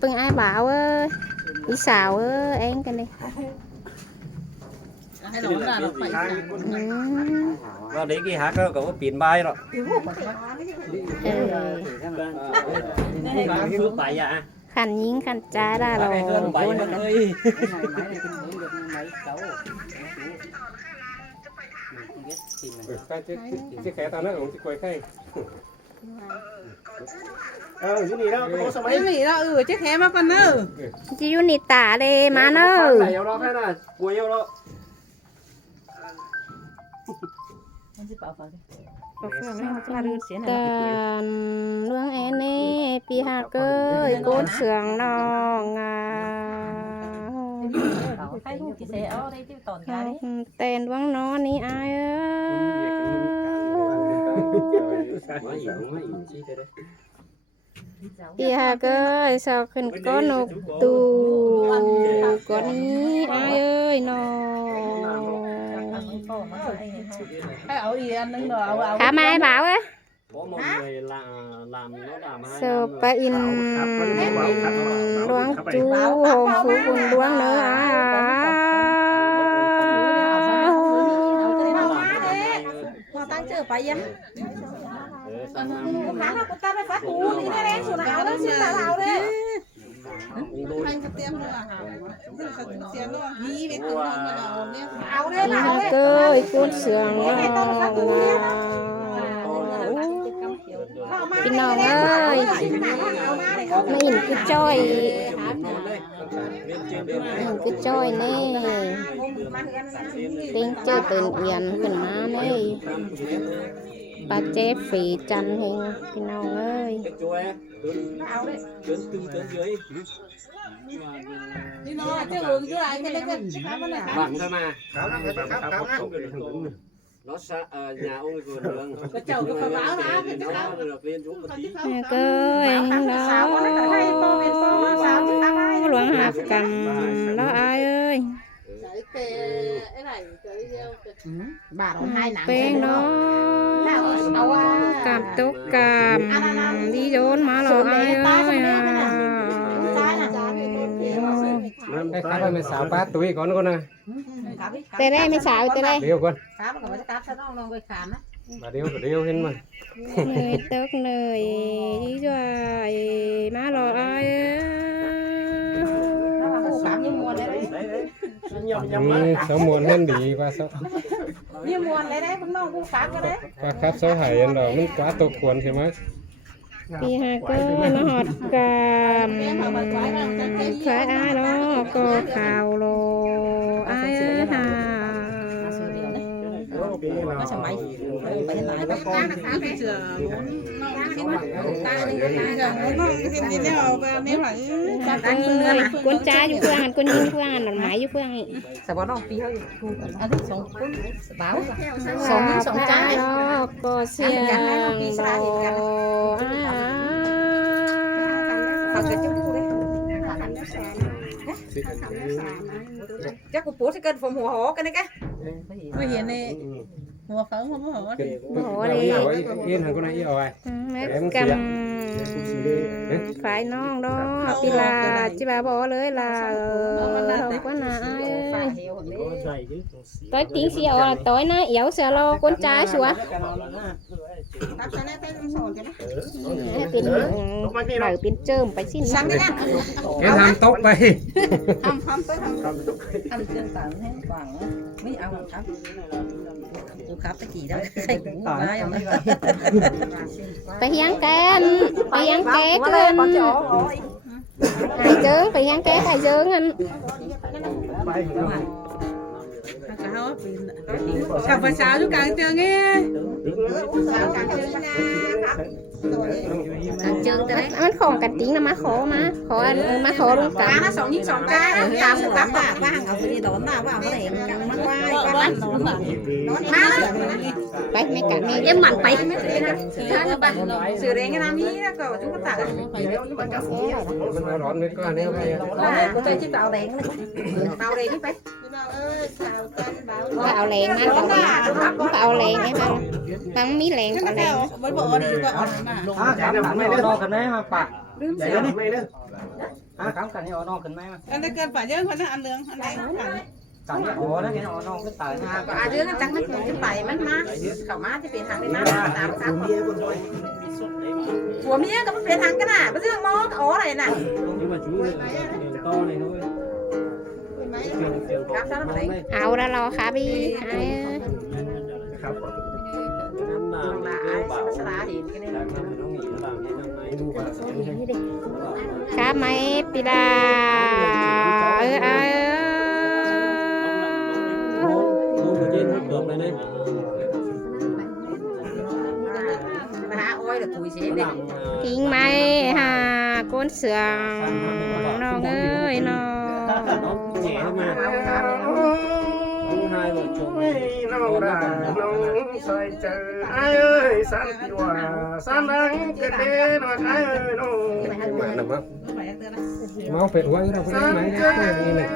เป็นai bảo ơi đi xào ơi em cái này và đấy cái hát có biển bay rồi khăn nhín khăn trái ra rồi buồn rồi cái khẽ tao nói cũng quay khay cái gì đó có sao mấy cái gì đó chiếc hé mà con nữa chị nị tả đây má nữa đó cái này cuối yêu đó tàn luông em nè pi hà cơ côn sườn nòng tên luông nó ní ai pi hà cơ sao khẩn có nộp tù có ní ai ơi nó khá mai bảo á sợ phải in đoán chú hồn phú cùng đoán nữa tăng chưa phải em khá là ta phải phát cú đi đây số nào đó xin tao đấy anh có tiền rồi à tiền rồi đi về tụi nó áo đấy áo đấy cơ cuốn sườn cái nòng ơi mình cứ trôi cứ trôi nè tiếng chơi tên yên cần má nè bà chép phì chăn hình cái nòng ơi đi nó chứ uống chứ ai cái đấy bạn thôi mà nó xa nhà ông vườn đường cái chậu cái báo đó nó được lên xuống một tí cơ anh đó loạn hạt cầm đó ai ơi bên đó cảm tốt cảm đi rốn má lò ai ơi cái cá này xào bát túi con này tới đây mới xào tới đây điêu con bà điêu hin mà người tốt người đi rồi má lò ai sáu muôn lên đi và sáu như muôn lấy đấy cũng nó cũng phá cái đấy và khắp sáu hải anh rồi mình quá tục cuốn thì mới vì hai cơ nó hot càm phải ai đó có khảo lô ai ơi hà nó chẳng máy phải hiện tại nó con bây giờ con trai chú Phương con nhìn Phương là máy chú Phương ấy sao bọn nó phi hơi sống báo sống trai đó có xiềng đồ chắc của bố sẽ cần phòng hồ cái này cái mới hiện này mùa phấn không có hồ đi yên hàng con này yêu ai em cầm phải non đó thì là chỉ bà bỏ lưới là không có là ai ơi tối tiếng xíu là tối nó yếu xe lo con trai xuống pin bảo pin chơm phải xin sáng đấy cái làm tốt vậy ăn chân tảng hết quảng mấy ao làm khắp tôi khắp cái gì đó xây cũ vai ông phải hiến ké lên hải dương phải hiến ké hải dương anh chẳng phải sao chú càng chưa nghe anh khổ cả tiếng là má khổ anh má khổ luôn cả nó sống những sống cá cá một cá bạc và hàng ở dưới đón nào vào để cắn mắt vai con bảy mấy cả mấy em mặn bảy mấy cái này các bạn sửa đến cái nam ý đó cậu chúng ta tặng mình đón mới có nêu bây là của tôi chỉ tàu đèn này tàu đèn chứ phải tàu lèn má tàu lèn em bằng mí lèn tàu lèn với bộ đi cái này đo cái này mà ลืม ใหญ่ เสีย แล้วนี่ไม่เด้อคำกันนี่เอาน้องขึ้นไหมมา อันนี้เกินป่าเยอะคนนั้นอันเหลืองอันไหนกัน กันนี่อ๋อแล้วเนี่ยเอาน้องขึ้นตาย ก็อาเดือนจังมันจะไปมันมาเข้ามาที่เป็นทางได้มาตามครับผัวเมียก็เป็นทางกันน่ะไม่ใช่มองอ๋ออะไรน่ะ nhưng mà chú to này thôi ครับซะแล้วไหน เอาแล้วเราค่ะพี่ ครับ ลาไอ้สลาเห็นกันนี่ nó nghỉ nó làm như năm nay đu vào ครับไหมปีดาđu ở trên hút được này đây มาหาอ้อยแต่ปุ๋ยเสียเด็ก ทิ้งไหมฮะก้นเสืองน้องเอ้ยน้อง trẻ mà hai vợ chồng น้องด่าน้องใส่เจอไอ้เอ้ยสันติว่าสันดังเกิดเด่นว่าไอ้เอ้ยน้องมาหนักมั้ง ไปเตือนนะ เมาเป็ดหัวเราไปไหนเนี่ยนี่เนี่ย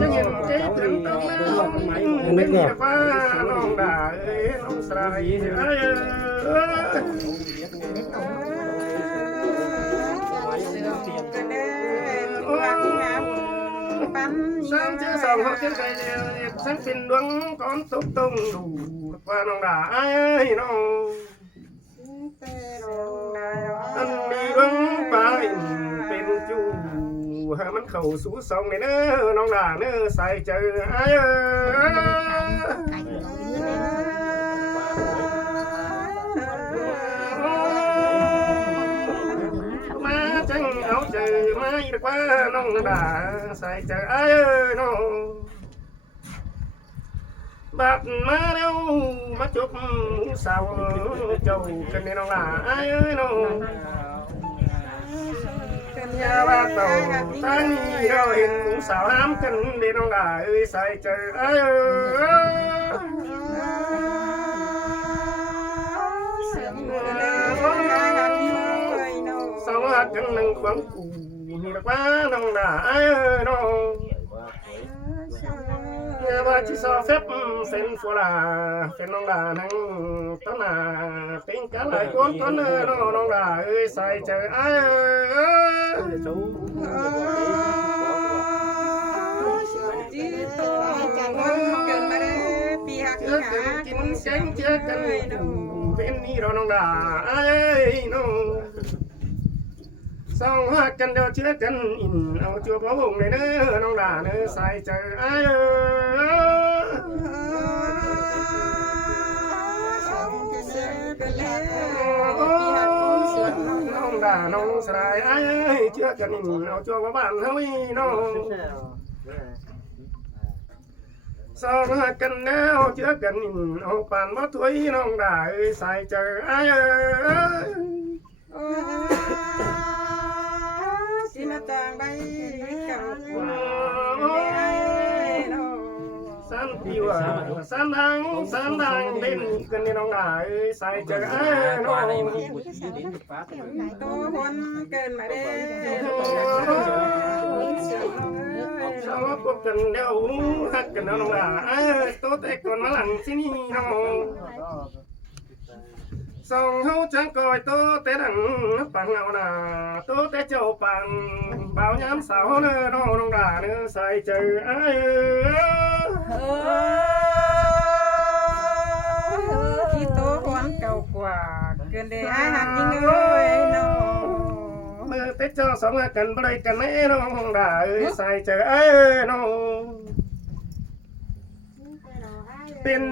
จะเห็นเจ๊ถึงต้องมาไม่ก็ว่าน้องด่าเอ้ยน้องสลายไอ้เอ้ย sáng chưa sòng họ trên cây liệt sáng xin đuống con túc tung đủ qua nòng đà ai ơi nó anh đi đuống bài bên chu hà mắt khẩu sú sòng này nữa nòng đà nữa xài chờ ai ơi má trắng áo trời mai được qua nòng đà xài chờ ai ơi nó bạc má đâu má chụp sao châu cần đi nó là ai ơi nó cần nhà bạc tàu tháng đi rồi cũng sao hám cần đi nó là ơi xài chờ ai ơi sao hát cần nâng khoáng cù thì được quá nó là ai ơi nó nhà ba chỉ so phép phèn phù là phèn nông đà năng tao là tính cá lại con nó đà ơi xài chờ ai ơi chú chưa cần chín chén chưa cần bên đi đó nông đà ai ơi nó xong hát cần đâu chưa cần in ao chưa có vùng này nữa nông đà nữa xài chờ ai nông đà nông xài ai ơi chưa cần in ao chưa có bạn thôi nó xong hát cần đâu chưa cần in ao bạn mất tuổi nông đà ơi xài chờ ai ơi xin tàng bay cầu san tiêu à san đang bên gần như nông đà ơi sai chờ ai nó tô hôn cơn mà đê sao có cần đâu hát cần đâu nông đà ơi tốtតែcòn má lằng xin đi nó xong hấu trắng coi tô té đằng bằng nào nà tô té châu bằng bao nhám sao nữa nó nông đà nữa sai chờ ai khi tô hôn cầu quả cơn để ai hát những người nó mơ té cho sống cần đây cần ấy nó nông đà ơi sai chờ ai nóเป็น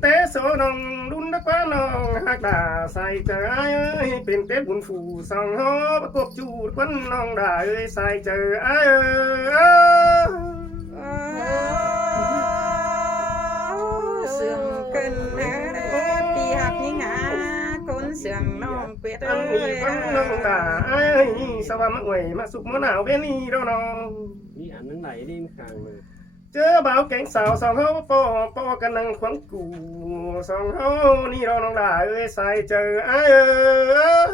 เตะโซนองดุนนักว่าน้องหักด่าใส่เจอไอ้เอ้ยเป็นเตะบุญฝูสองหอประกบจูดควันน้องด่าเอ้ยใส่เจอไอ้เอ้ยเสื่อมเกินปีหักยิ่งหาคนเสื่อมน้องเปียด อันนี้ควันน้องด่าไอ้เอ้ยสวรรค์มาอวยมาสุกมะนาวเวนี่เราน้อง đi ăn nó này đi hàng mà เจอบ่าวแกงสาวสองเฮาปอกันนั่งขวางกูสองเฮานี่เราน้องด่าเอ้ยใส่เจอไอ้เอ้ย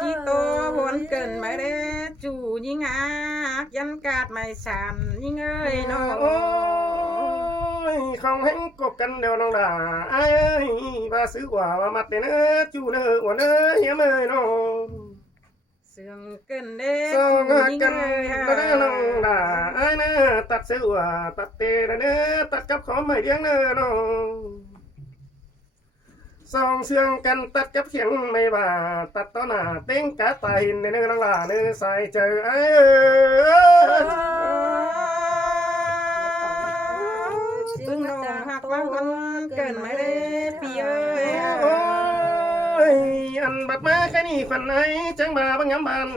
จีโตหวนเกินมาเด้จูยิ่งหายันกาดไม่สามยิ่งเอ้ยน้อง โอ้ย ยของแห้งกบกันเดี๋ยวน้องด่าเอ้ยว่าซื้อว่ามัดเด้อจูเด้ออ้วนเอ้ยเฮียเมยน้อง เสื่องเกินเด้อ สองกันเด้อน้องด่าเอ้ยนะตัดซื้อว่าตัดเตะเด้อตัดกับของไม่เลี้ยงเด้อน้องสองเสียงกันตัดกับเขียงไม่ว่าตัดต่อหน้าเต็งกะตายในเนื้อน้องด่าเนื้อใส่เจอเอ้ย ซึ่งน้องหักว่าวันเกินไม่ได้พี่เอ้ย โอ้ยอันบัดมาแค่นี้คนไหนจังบ่าบังงำบัน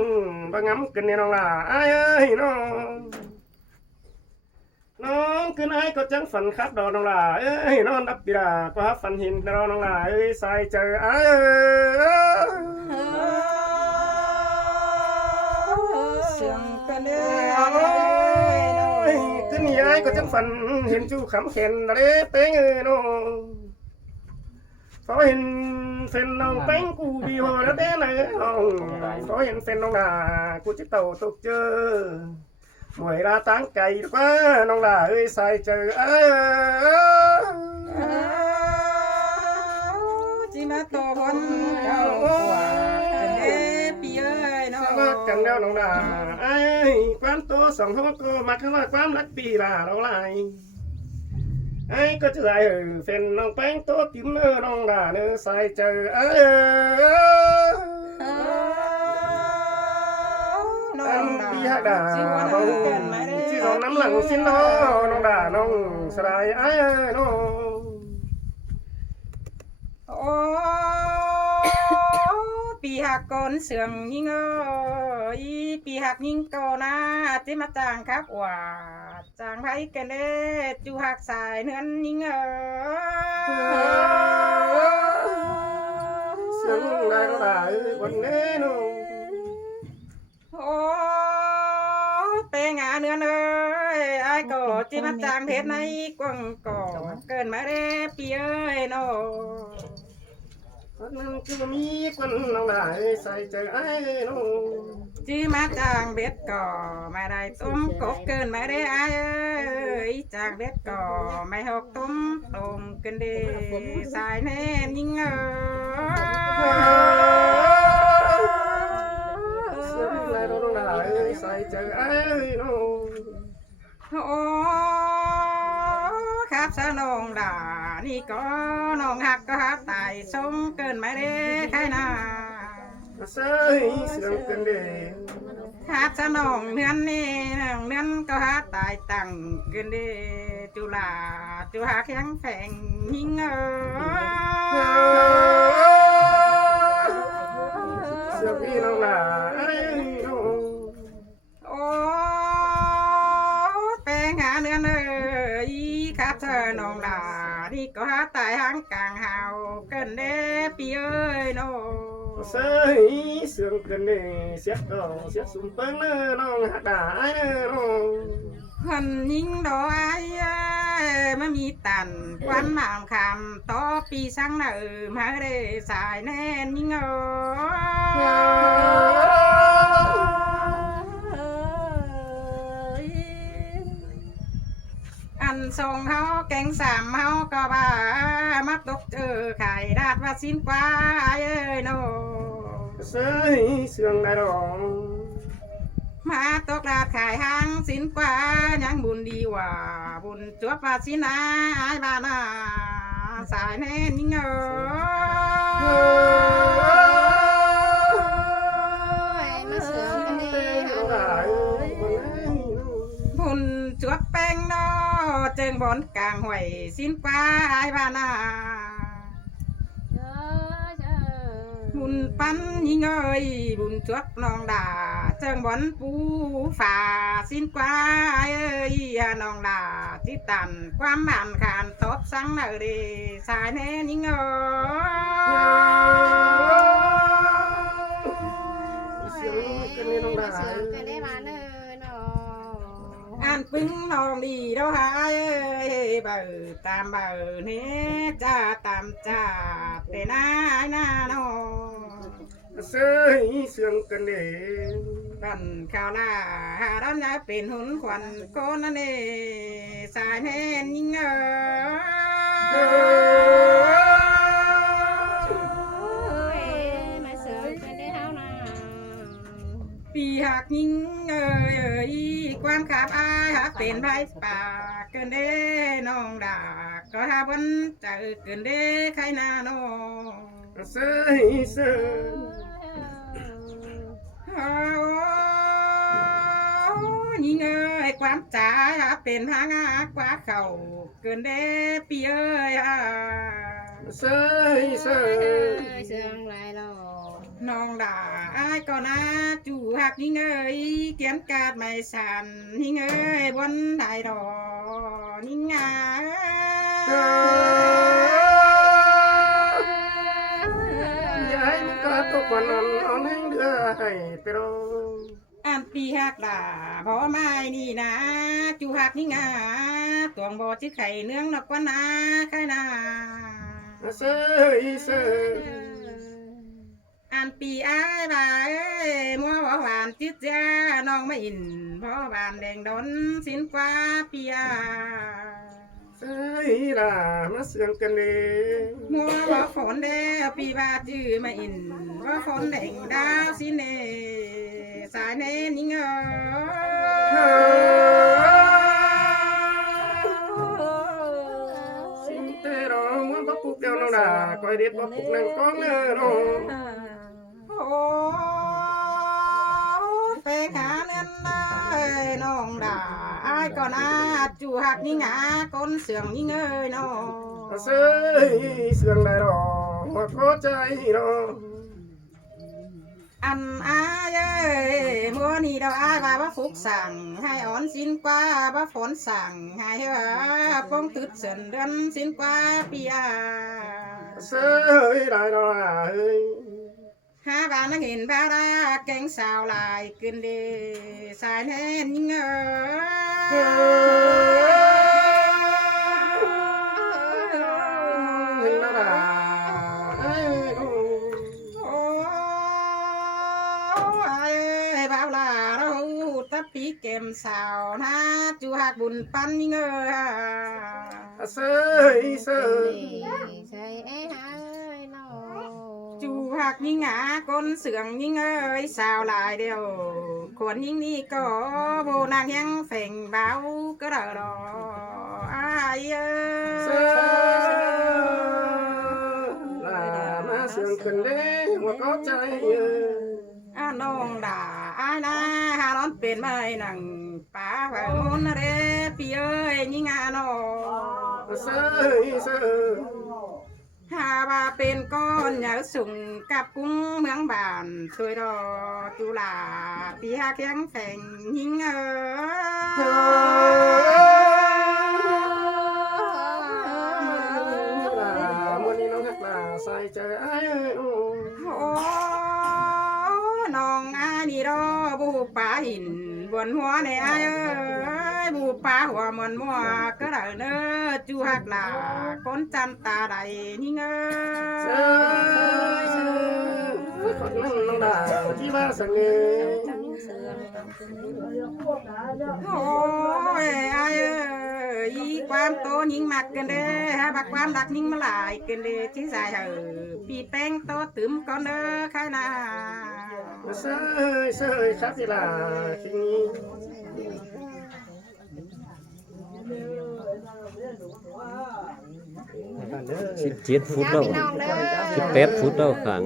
บังงำกันเนี่ยน้องล่ะอ้ายเอ้ยน้องน้องขึ้นไอ้ก็จังฝันครับดอกน้องล่ะเอ้ยนอนรับปีดาก็หาฝันเห็นดอกน้องล่ะเอ้ยใส่เจออ้ายเอ้ย เสื่องกันเด้อ ขึ้นนี่ไอ้ก็จังฝันเห็นจูขำเข็นอะไรเป้งเอ้ยน้องพอเห็นเส้นน้องเป้งกูบีโหแล้วเด้เลยน้องพอเห็นเส้นน้องด่ากูจะเต่าตกเจอหน่วยราตั้งไก่ดีกว่าน้องด่าเอ้ยใส่เจอเอ้ย จิมาโตพ้นเจ้ากว่ากันเด้พี่เอ้ยน้อง รักกันแล้วน้องด่าไอ้ความโตสองห้องก็มาคำว่าความรักปีลาเราไล่ไอ้ก็จะได้เส้นน้องแป้งโตติ้มเนื้อน้องด่าเนื้อใส่เจอเอ้ย น้อ อั ง นปีหักด่า สิว่า น้อง เกินไม่ได้ ที่สองน้ำหลังสิ้นน้องด่าน้องสลายไอ้น้อง โอ้ปีหักก่อนเสื่องยิงเอ้ยปีหักยิงก่อนนะที่มาจ้างครับว่าจ้างไผกันเด้จูหักสายเนื้อนยิงเอ้ย เสียงได้น้องด่าวันนี้น้อง โอ้เปงาเนื้อนเอ้ยไอ้ก็ที่มาจ้างเพชรในกวางก่อเกินมาเด้ปีเอ้ยน้อง วันนั้นคือมีคนน้องด่าใส่เจอไอ้น้อง จีมาจางเบ็ดก่อไม่ได้ต้มกบเกินไม่ได้ไอ้เอ้ยจางเบ็ดก่อไม่หกต้มตรงกันเดสายแน่ยิงเอ้ย เสียงได้น้องด่าใส่เจอไอ้น้อง โอ้ครับสนองด่านี่ก็น้องหักก็หักตายสงเกินไม่ได้ใครนา ใส่เสียงกันเด้ ครับสนองเนื้อนนี่เนื้อนก็หักตายตั้งกันเดจุฬาจุหักยังแฝงยิงเอ้ย เสียงพี่น้องด่าไอ้น้อง โอ้แปลงหาเนื้อเนยครับเธอน้องดานี่ก็หาตายหางกลางหาวเกินเด้พี่เอ้ยน้อง ใส่เสียงกันเด้เสียก็เสียสุ่มเปิ้งเน้อน้องหักด่าไอ้น้อง คนยิงดอกไอ้ไม่มีตันควันหนามคำต่อปีสังเนอมาเด้สายแน่นยิงเอ้ยอันทรงเฮาแกงสามเฮาก็บ้ามักตกเจอไข่ดาดว่าสิ้นกว่าเอ้ยโน ใส่เสียงได้ดอง มาตกดาดขายหางสิ้นกว่ายังบุญดีว่า บุญจวบว่าสิ้นนาไอ้บ้านาสายแน่นยิ่งเอ้ย มาเสือกันเด้ น้องด่าบุญจวบแป้งนอเจิงบอนกลางห้วยสิ้นกว่าไอ้บ้านาบุญปันยิ่งเอ้ยบุญจวบน้องด่าเจิงบอนปูฝ่าสิ้นกว่าเอ้ยน้องด่าที่ตันความหมันขานตบสังเนอเดสายแน่ยิ่งเอ้ย เสียงกันนี่น้องด่า เสือกันได้มาเน้อน้อง อันปึ้งน้องดีเด้อหายเอ้ยเบ่ตามเบ่เนี้จ้าตามจ้าแต่น้าน้าน้อง เสยเสื่องกันเด้ ดันข่าวล่าหาด้านยาเป็นหุนขวัญก้นนั่นเอสายแม่นยิงมาเสือกันได้เท่านั้น ปีหักยิงความขาบอายหักเป็นไผ่ป่าเกินเด้น้องดาก็หาวันจะเกินเด้ใครนาน้อง เสยเสื่อ ยิงความจ๋าเป็นหางากว่าเขาเกินเด้ปีเอ้ย เสยเสื่อ เสืองไรหรอ น้องด่าอายก็น่าจูหักยิงเกียนกาดไม่สันยิงบนได้ดอยิงยายมันก็ตกวันนอนให้เดือให้เปร อันปีหักด่าพอไม่นี่นะจูหักยิงตวงบ่ชื่อไข่เนื้องนกว่านาใครนา เสยเสื่อ อันปีอายบ่ามัวหวานจิตจ้าน้องไม่อินเพราะบานแดงดนสินกว่าปีอา เสยล่ะมาเสื่องกันเลย มัวว่าฝนเดปีบาจื้อไม่อินว่าฝนแดงดาวสิเนสายเนนิงสิเตรองว่าบักปุกเดียวน้องดาคอยเด็ดบักปุกนั่งก้องเนื้อน้อง โอ้ไปขาเนินเลยน้องด่าอายก็น่าจูหักนี่งาก้นเสื่องนี่เงยน้อง เสยเสื่องได้รอหัวก็ใจน้อง อันอายมัวนี่เราอายว่าฟุกสั่งให้อ่อนสินกว่าว่าฝนสั่งให้ว่าป้องตึดเส้นเดือนสินกว่าปีอา เสยได้รอเฮ้ย หาบ้านนักเห็นบ้าราแกงสาวลายกินเดสายแน่นยิงเห็นแล้วล่ะเอ้ยโอ้ โอ้ไอ้บ้าลาเราตับปีเกมสาวนะจูหักบุญปันยิงเสยเสย ใส่ไอ้หาหนอ จูหักยิงก้นเสื่องยิงสาวลายเดียวขวนยิงนี่ก็โบนางยังเฝ่งเบาก็ได้รออ้ายเสยล่ะมาเสื่องกันเด้หัวก็ใจน้องด่าอ้ายนะหาร้อนเป็นไม่หนังป้าไว้มุนเรปีเอ้ยยิงน้อง เสยเสย หาว่าเป็นก้อนเหยาสุ่งกับกุ้งเมืองบานสวยดอจุฬาปีหาแข็งแฝงยิงมันนี่น้องหักลาใส่ใจไอ้โอ้ โอ้น้องอานี่รอบูป่าหินบนหัวในไอ้บูป่าหัวมันมัวก็ได้เนอจูหักลาคนจำตาใดยิงเสยคนนั้นน้องดาที่ว่าสังเกต โอ้ยไอ้อีความโตยิงหมักกันเด้ฮะบักความดักยิงมาหลายกันเด้ที่สายปีแป้งโตตึมก่อนเด้อใครนา เสยเสยครับที่ลาที่นี้ 17 ฟุตแล้ว18 ฟุตแล้วข้าง